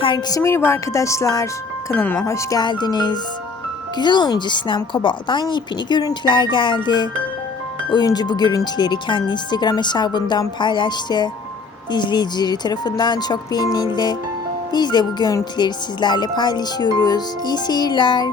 Herkese merhaba arkadaşlar. Kanalıma hoş geldiniz. Güzel oyuncu Sinem Kobal'dan yepyeni görüntüler geldi. Oyuncu bu görüntüleri kendi Instagram hesabından paylaştı. İzleyicileri tarafından çok beğenildi. Biz de bu görüntüleri sizlerle paylaşıyoruz. İyi seyirler.